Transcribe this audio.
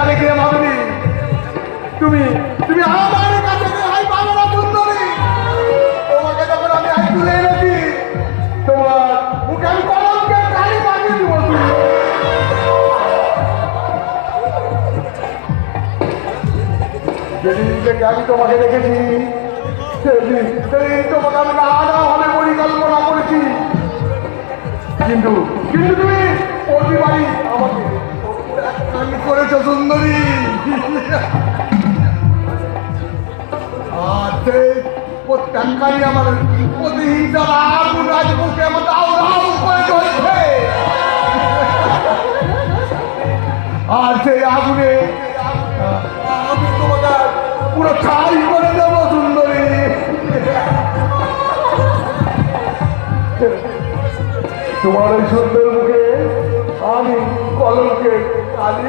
কানে গিয়ে ভাবনি। তুমি তুমি আমার কাছে না তোমাকে যখন আমি তোমার মুখে আমি কলঙ্কের কালি বানিয়ে দিব যেদিন আমি তোমাকে দেখেছি, সেদিন তোমাকে আমি নানাভাবে পরিকল্পনা করেছি। কিন্তু কিন্তু তুমি প্রতিবারই সুন্দরী। আর সেই আগুন, আমি পুরো ছাই করে দেবো, সুন্দরী। তোমার ওই সুন্দর মুখে আমি কলমকে কালি